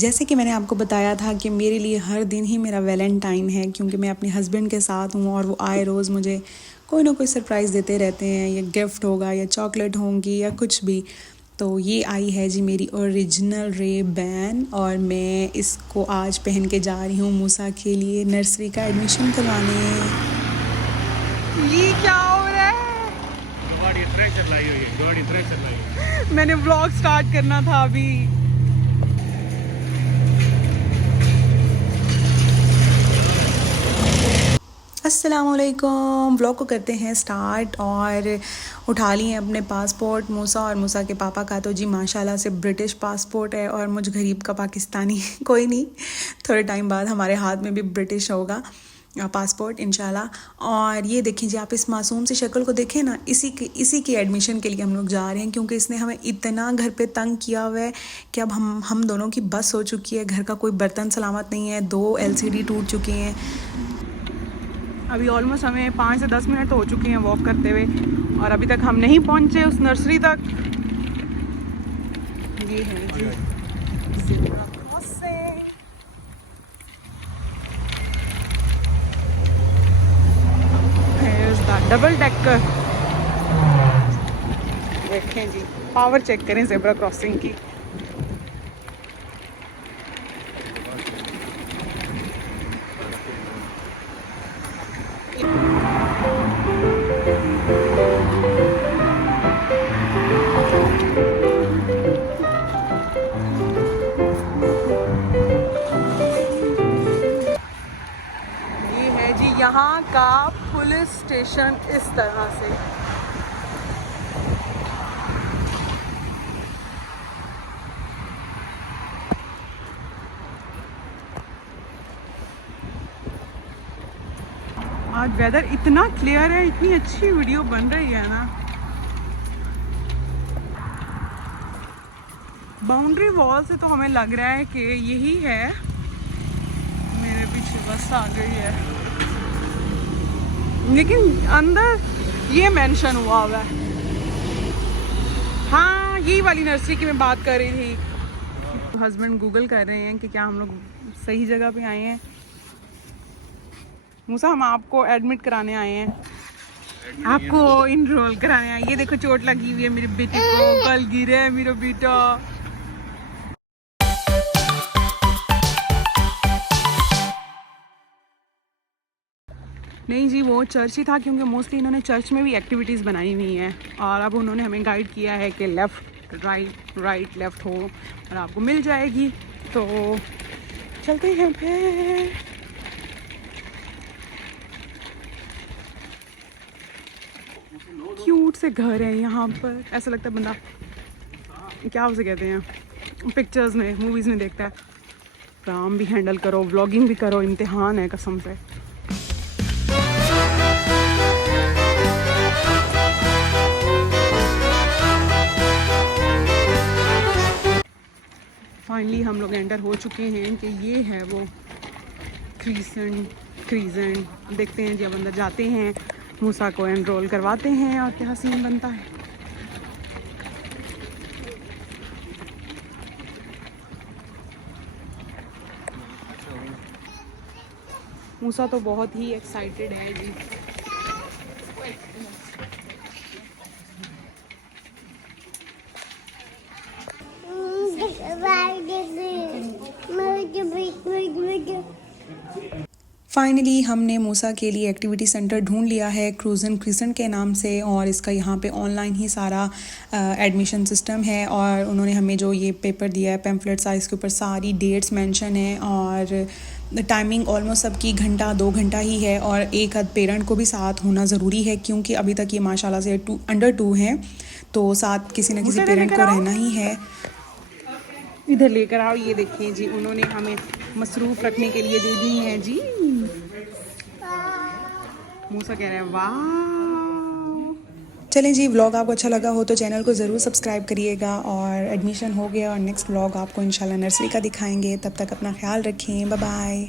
जैसे कि मैंने आपको बताया था कि मेरे लिए हर दिन ही मेरा वैलेंटाइन है, क्योंकि मैं अपने हस्बैंड के साथ हूँ और वो आए रोज़ मुझे कोई ना कोई सरप्राइज़ देते रहते हैं, या गिफ्ट होगा या चॉकलेट होंगी या कुछ भी। तो ये आई है जी मेरी ओरिजिनल रे बैन, और मैं इसको आज पहन के जा रही हूँ मूसा के लिए नर्सरी का एडमिशन करवाने। ये क्या हो रहा है? गाड़ी थ्रेशर लाई हुई है, गाड़ी थ्रेशर लाई हुई है। मैंने व्लॉग स्टार्ट करना था अभी। अस्सलामुअलैकुम। व्लॉग को करते हैं स्टार्ट, और उठा लिए अपने पासपोर्ट मूसा और मूसा के पापा का। तो जी माशाल्लाह से ब्रिटिश पासपोर्ट है और मुझ गरीब का पाकिस्तानी। कोई नहीं, थोड़े टाइम बाद हमारे हाथ में भी ब्रिटिश होगा पासपोर्ट इंशाल्लाह। और ये देखें जी, आप इस मासूम सी शक्ल को देखें ना, इसी की एडमिशन के लिए हम लोग जा रहे हैं, क्योंकि इसने हमें इतना घर पे तंग किया हुआ है कि अब हम दोनों की बस हो चुकी है। घर का कोई बर्तन सलामत नहीं है, 2 LCD टूट चुके हैं। अभी ऑलमोस्ट हमें 5 से 10 मिनट तो हो चुके हैं वॉक करते हुए, और अभी तक हम नहीं पहुंचे उस नर्सरी तक। ये है जी डबल डेकर। देखें जी, पावर चेक करें ज़ेब्रा क्रॉसिंग की। ये है जी यहाँ का पुलिस स्टेशन इस तरह से। आज वेदर इतना क्लियर है, इतनी अच्छी वीडियो बन रही है ना। बाउंड्री वॉल से तो हमें लग रहा है कि यही है। मेरे पीछे बस आ गई है, लेकिन अंदर ये मेंशन हुआ है। हाँ, यही वाली नर्सरी की मैं बात कर रही थी। हस्बैंड गूगल कर रहे हैं कि क्या हम लोग सही जगह पे आए हैं। मूसा, हम आपको एडमिट कराने आए हैं, आपको इनरोल कराने आए। ये देखो चोट लगी हुई है मेरे बेटे को, कल गिरे है मेरा बेटा। नहीं जी, वो चर्च ही था, क्योंकि मोस्टली इन्होंने चर्च में भी एक्टिविटीज़ बनाई हुई हैं, और अब उन्होंने हमें गाइड किया है कि लेफ़्ट राइट लेफ़्ट हो और आपको मिल जाएगी। तो चलते हैं फिर। क्यूट से घर है यहाँ पर, ऐसा लगता है बंदा, क्या उसे कहते हैं, पिक्चर्स में मूवीज़ में देखता है। काम भी हैंडल करो, व्लॉगिंग भी करो, इम्तिहान है कसम से। फाइनली हम लोग एंटर हो चुके हैं कि ये है वो क्रीजेंट। देखते हैं जब अंदर जाते हैं, मूसा को एनरोल करवाते हैं और क्या सीन बनता है। मूसा तो बहुत ही एक्साइटेड है जी। फाइनली हमने मूसा के लिए एक्टिविटी सेंटर ढूंढ लिया है, क्रीजेंट के नाम से, और इसका यहाँ पे ऑनलाइन ही सारा एडमिशन सिस्टम है। और उन्होंने हमें जो ये पेपर दिया है पैम्फलेट साइज़ के ऊपर सारी डेट्स मेंशन है, और टाइमिंग ऑलमोस्ट सबकी घंटा 2 घंटा ही है, और एक आध पेरेंट को भी साथ होना ज़रूरी है, क्योंकि अभी तक ये माशाल्लाह से अंडर 2 हैं, तो साथ किसी न किसी पेरेंट को रहना ही है। इधर लेकर आओ। ये देखिए जी, उन्होंने हमें मसरूफ़ रखने के लिए दे दी हैं जी। मूसा कह रहे हैं वाह। चलें जी, व्लॉग आपको अच्छा लगा हो तो चैनल को ज़रूर सब्सक्राइब करिएगा। और एडमिशन हो गया, और नेक्स्ट व्लॉग आपको इंशाल्लाह नर्सरी का दिखाएंगे। तब तक अपना ख्याल रखें, बाय बाय।